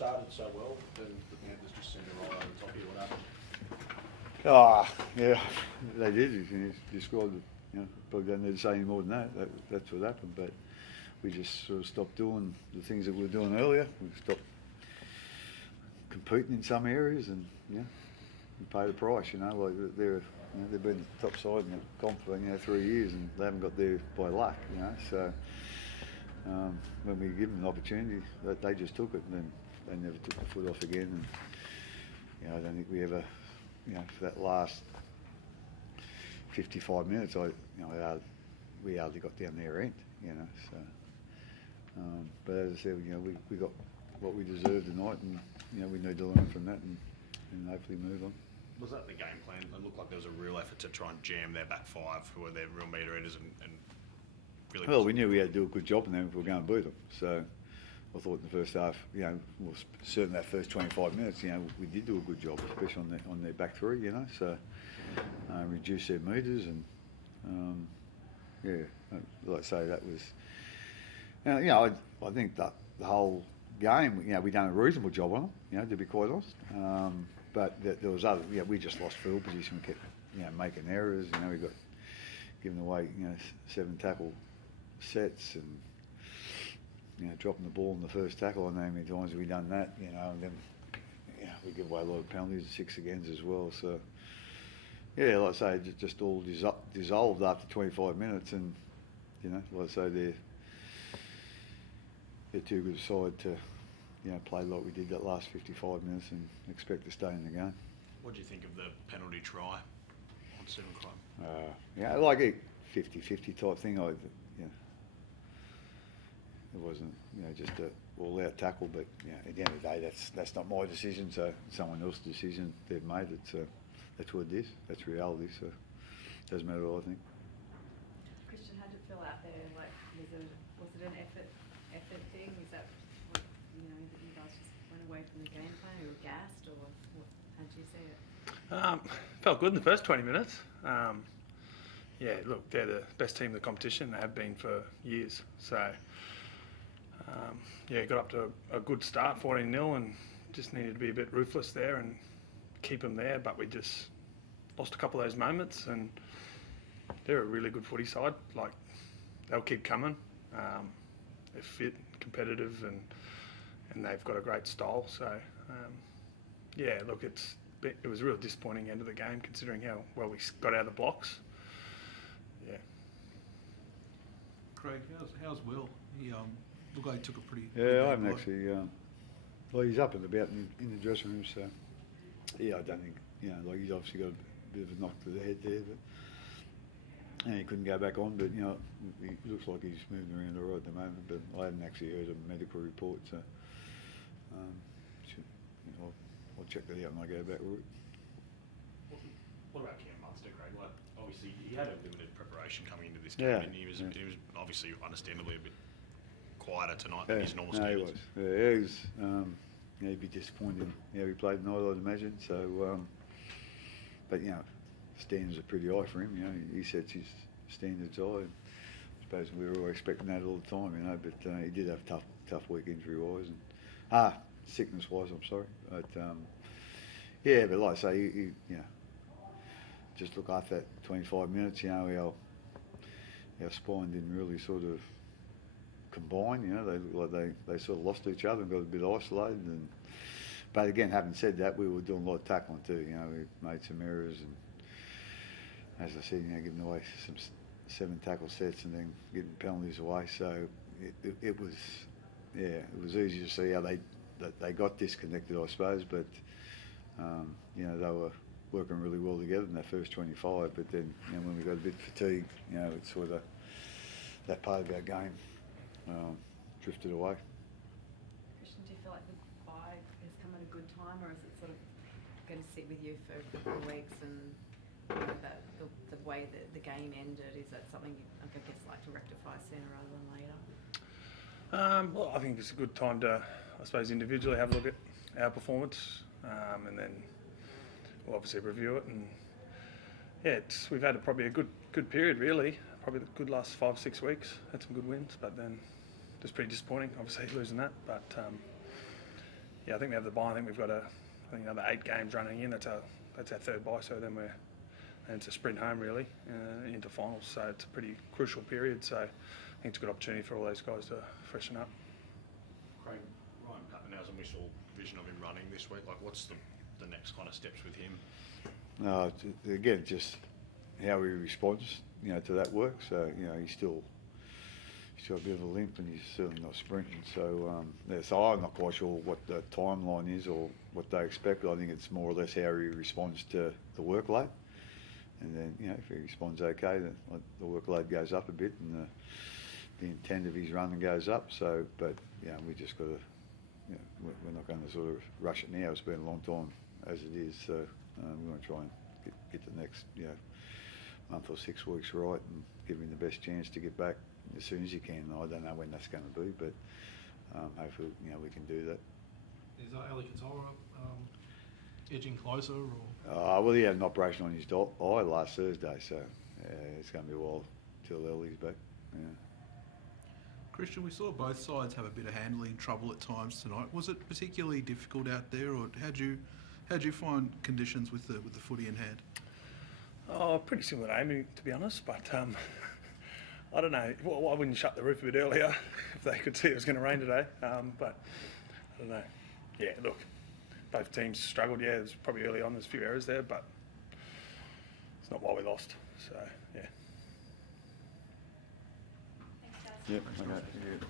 started so well, then the Panthers just seemed to roll over the top of you. What happened? Yeah, they did. You described it. Probably don't need to say any more than that. That's what happened. But we just sort of stopped doing the things that we were doing earlier. We stopped competing in some areas, and we pay the price. Like they've been the top side in the comp for 3 years, and they haven't got there by luck. So when we give them an opportunity, they just took it, and then they never took the foot off again. And I don't think we ever, for that last 55 minutes, we hardly got down their end. So. But as I said, we got what we deserved tonight, and we need to learn from that and hopefully move on. Was that the game plan? It looked like there was a real effort to try and jam their back five, who are their real meter eaters, and really. Well, we knew we had to do a good job on them if we were going to beat them. So I thought in the first half, certainly that first 25 minutes, we did do a good job, especially on their back three. So reduce their meters, and like I say, that was. I think that the whole game, we done a reasonable job on them, to be quite honest. But there was other, we just lost field position. We kept, making errors. We got given away, 7 tackle sets, and dropping the ball in the first tackle. I know how many times we done that, and then we give away a lot of penalties, 6 against as well. So like I say, it just all dissolved after 25 minutes, and like I say, they're too good a side to play like we did that last 55 minutes and expect to stay in the game. What do you think of the penalty try on Stephen Club? Like a 50-50 type thing. It wasn't just a all-out tackle, but at the end of the day, that's not my decision. So it's someone else's decision. They've made it. So that's what it is. That's reality. So it doesn't matter what I think. Christian, how did it feel out there? Like, was it an effort thing? Is that what, that you guys just went away from the game plan, or were gassed, or how did you see it? Felt good in the first 20 minutes. Look, they're the best team in the competition. They have been for years. So, got up to a good start, 14-0, and just needed to be a bit ruthless there and keep them there. But we just lost a couple of those moments, and they're a really good footy side. Like, they'll keep coming. They're fit, competitive, and they've got a great style. So, look, it was a real disappointing end of the game considering how well we got out of the blocks. Yeah. Craig, how's Will? He looked like he took a pretty. I haven't actually. Well, he's up and about in the dressing room, so I don't think like he's obviously got a bit of a knock to the head there, but. And he couldn't go back on, but he looks like he's moving around all right at the moment. But I haven't actually heard a medical report, so I'll check that out when I go back with it. What about Cam Munster, Craig? Like, obviously, he had a limited preparation coming into this game, and he was obviously, understandably, a bit quieter tonight than his normal standards. He was. He'd be disappointed in how he played tonight, I'd imagine. So, but standards are pretty high for him. He sets his standards high. And I suppose we were all expecting that all the time, But he did have a tough week injury-wise and sickness-wise. I'm sorry, but but like I say, he just look after that 25 minutes. Our spine didn't really sort of combine. They looked like they sort of lost each other and got a bit isolated. But again, having said that, we were doing a lot of tackling too. We made some errors and. As I said, giving away some 7 tackle sets and then getting penalties away. So it was easy to see how they got disconnected, I suppose. But they were working really well together in that first 25. But then when we got a bit fatigued, it's sort of that part of our game drifted away. Christian, do you feel like the bye has come at a good time, or is it sort of going to sit with you for a couple of weeks and? The way that the game ended, is that something you, like to rectify sooner rather than later? Well, I think it's a good time to, I suppose, individually have a look at our performance, and then we'll obviously review it. And we've had probably a good period, really. Probably the good last 5-6 weeks. Had some good wins, but then just pretty disappointing, obviously losing that. But I think we have the bye. I think we've got another 8 games running in. That's our third bye. So then and it's a sprint home really into finals. So it's a pretty crucial period. So I think it's a good opportunity for all those guys to freshen up. Craig, Ryan Pappenhausen, we saw vision of him running this week. Like, what's the next kind of steps with him? Again, just how he responds, to that work. So he's still got a bit of a limp and he's certainly not sprinting. So so I'm not quite sure what the timeline is or what they expect. I think it's more or less how he responds to the workload. And then, if he responds okay, then the workload goes up a bit and the intent of his running goes up. So, but, we just got to, we're not going to sort of rush it now. It's been a long time as it is. So we're going to try and get the next, month or 6 weeks right and give him the best chance to get back as soon as he can. I don't know when that's going to be, but hopefully, we can do that. Is Ali Katoa edging closer, or? Well, he had an operation on his eye last Thursday, so it's going to be a while till Ellie's back. Yeah. Christian, we saw both sides have a bit of handling trouble at times tonight. Was it particularly difficult out there, or how'd you find conditions with the footy in hand? Oh, pretty similar to Amy, to be honest. But I don't know. Why wouldn't you shut the roof a bit earlier if they could see it was going to rain today? But I don't know. Yeah, look. Both teams struggled. Yeah, there's probably early on there's a few errors there, but it's not why we lost. So, yeah. Thanks, guys. Yep. Okay. Yeah.